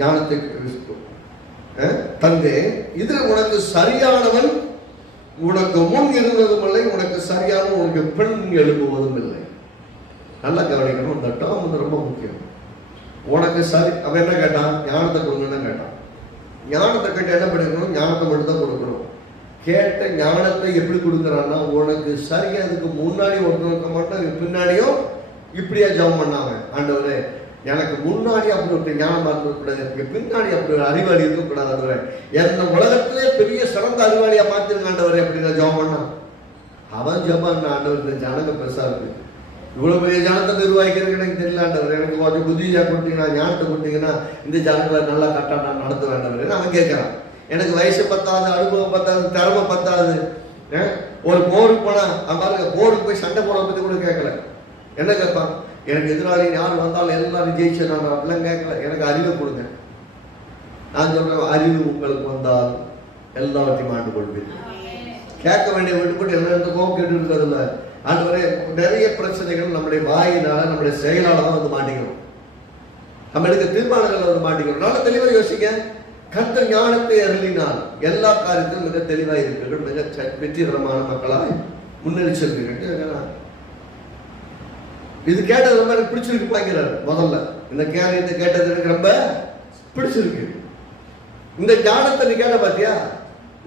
ஞானத்தை தந்தே இதில் உனக்கு சரியானவன் உனக்கு முன் இருந்ததும் இல்லை உனக்கு சரியான உனக்கு பெண் எழுப்புவதும் இல்லை நல்லா கவனிக்கணும் இந்த டேர்ம் வந்து ரொம்ப முக்கியம். உனக்கு சரி அவன் என்ன கேட்டான்? ஞானத்தை கொடுங்கன்னு கேட்டான். ஞானத்தை கேட்டு என்ன பண்ணிக்கணும் ஞானத்தை மட்டும் தான் கொடுக்கணும். கேட்ட ஞானத்தை எப்படி கொடுக்குறான்னா உனக்கு சரியா அதுக்கு முன்னாடி இருக்க மட்டும் பின்னாடியும் இப்படியா ஜபம் பண்ணாங்க. ஆண்டவரே எனக்கு முன்னாடி அப்படி ஒரு ஞானமாக இருக்கக்கூடாது எனக்கு பின்னாடி அப்படி ஒரு அறிவாளி இருக்கக்கூடாது ஆண்டவரே எந்த உலகத்திலே பெரிய சிறந்த அறிவாளியா மாத்திருங்க ஆண்டவரே அப்படின்னு ஜெபம் பண்ணான் அவன் ஜெபம் பண்ண ஆண்டவர் இந்த ஜனங்க பெருசா இருக்கு இவ்வளவு பெரிய ஜனத்தை நிர்வாகிக்கிறதுக்கு எனக்கு தெரியல ஆண்டவர். எனக்கு கொஞ்சம் புத்தியா கொடுத்தீங்கன்னா ஞானத்தை கொடுத்தீங்கன்னா இந்த ஜனங்களை நல்லா கரெக்டாக நான் நடத்த வேண்டவர் அவன் கேட்குறான். எனக்கு வயசு பத்தாது அனுபவம் பத்தாது திறமை பத்தாது. ஒரு போருக்கு போனா அவன் பாருங்க போருக்கு போய் சண்டை போட பத்தி கூட கேட்கல. என்ன கேட்பான்? எனக்கு எதிராளி யார் வந்தாலும் எல்லாரும் ஜெயிச்சு நான் அப்படிலாம் கேட்கல. எனக்கு அறிவை கொடுங்க. நான் சொல்கிறேன் அறிவு உங்களுக்கு வந்தால் எல்லாவற்றையும் ஆண்டு கொள்வீர்கள். கேட்க வேண்டிய விட்டுப்பட்டு எல்லாம் எந்த கோபம் கேட்டு இருக்கிறதில்ல. ஆண்டவரே நிறைய பிரச்சனைகள் நம்முடைய வாயினால நம்முடைய செயலால தான் வந்து மாட்டிக்கிறோம். நம்ம எடுக்க தீர்மானங்கள் வந்து மாட்டிக்கிறோம். நல்ல தெளிவாக யோசிக்க கத்த ஞானத்தை அருளினால் எல்லா காரியத்திலும் மிக தெளிவாக இருக்கிறீர்கள் மிக வெற்றிகரமான மக்களாய் முன்னேறி செல்கிறீர்கள் இது கேட்டது ரொம்ப எனக்கு பிடிச்சிருக்கு பாய்க்கிறார். முதல்ல. இந்த கேரியத்தை கேட்டது எனக்கு ரொம்ப பிடிச்சிருக்கு. இந்த ஞானத்தை நீ கேட்ட பாத்தியா?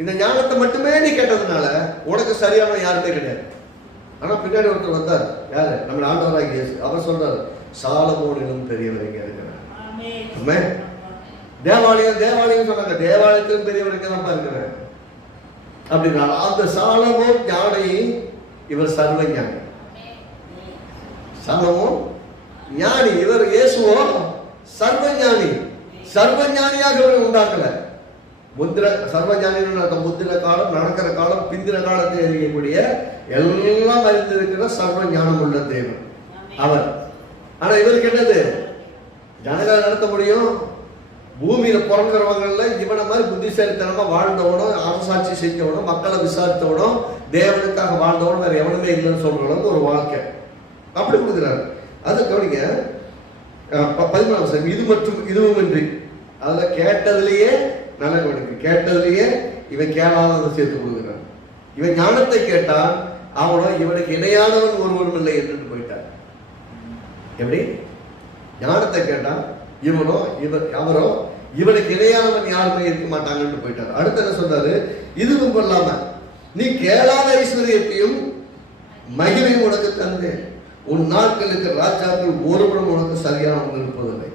இந்த ஞானத்தை மட்டுமே நீ கேட்டதுனால உனக்கு சரியான யாருமே கிடையாது. ஆனா பின்னாடி ஒருத்தர் வந்தார். யாரு? நம்ம ஆண்டவராக அவர் சொல்றாரு சாலமோனிலும் பெரியவர் இங்க இருக்கிறார். தேவாலயம் தேவாலயம் சொன்னாங்க. தேவாலயத்திலும் பெரியவர் இங்க தான் இருக்கிறார் அப்படின்னா அந்த சாலமோ ஞானி இவர் சர்வ ஞானி சாலமோன் ஞானி. இவர் இயேசுவோ சர்வ ஞானி சர்வ ஞானியாக இவர் உண்டாக்கல முந்திர சர்வ ஞானின்னு காலம் நடக்கிற காலம் பிந்திர காலத்தை அறியக்கூடிய எல்லாம் அறிந்திருக்கிற சர்வ ஞானம் உள்ள தேவன். அவர். ஆனா இவருக்கு என்னது? ஜனங்களை நடத்த முடியும். பூமியில பிறங்குறவங்கள இவனை மாதிரி புத்திசாலித்தனமா வாழ்ந்தவனும் அரசாட்சி செஞ்சவனும் மக்களை விசாரித்தவனும் தேவனுக்காக வாழ்ந்தவனும் வேற எவனுமே இல்லைன்னு சொல்றவனும் ஒரு வாழ்க்கை. அப்படி கொடுக்குறாரு அது கவனிங்க ப- பதிமூணாம் வசனம் இது மற்றும் இதுவும் இன்றி அதில் கேட்டதுலேயே நல்ல கவனிக்கு கேட்டதுலேயே இவன் கேளாததை சேர்த்து கொடுக்குறான் இவன் ஞானத்தை கேட்டான் அவனோ இவனுக்கு இணையானவன் ஒருவனும் இல்லை என்று போயிட்டான். எப்படி? ஞானத்தை கேட்டான் இவனோ இவன் அவரோ இவனுக்கு இணையானவன் யாருமே இருக்க மாட்டாங்கன்னு போயிட்டார். அடுத்து என்ன சொல்றாரு? இதுவும் கொள்ளாம நீ கேளாத ஐஸ்வர்யத்தையும் மகிமையும் உனக்கு தந்தேன். உன் நாட்களுக்கு ராஜாக்கள் ஒருவரும் உனக்கு சரியானவங்க இருப்பதில்லை.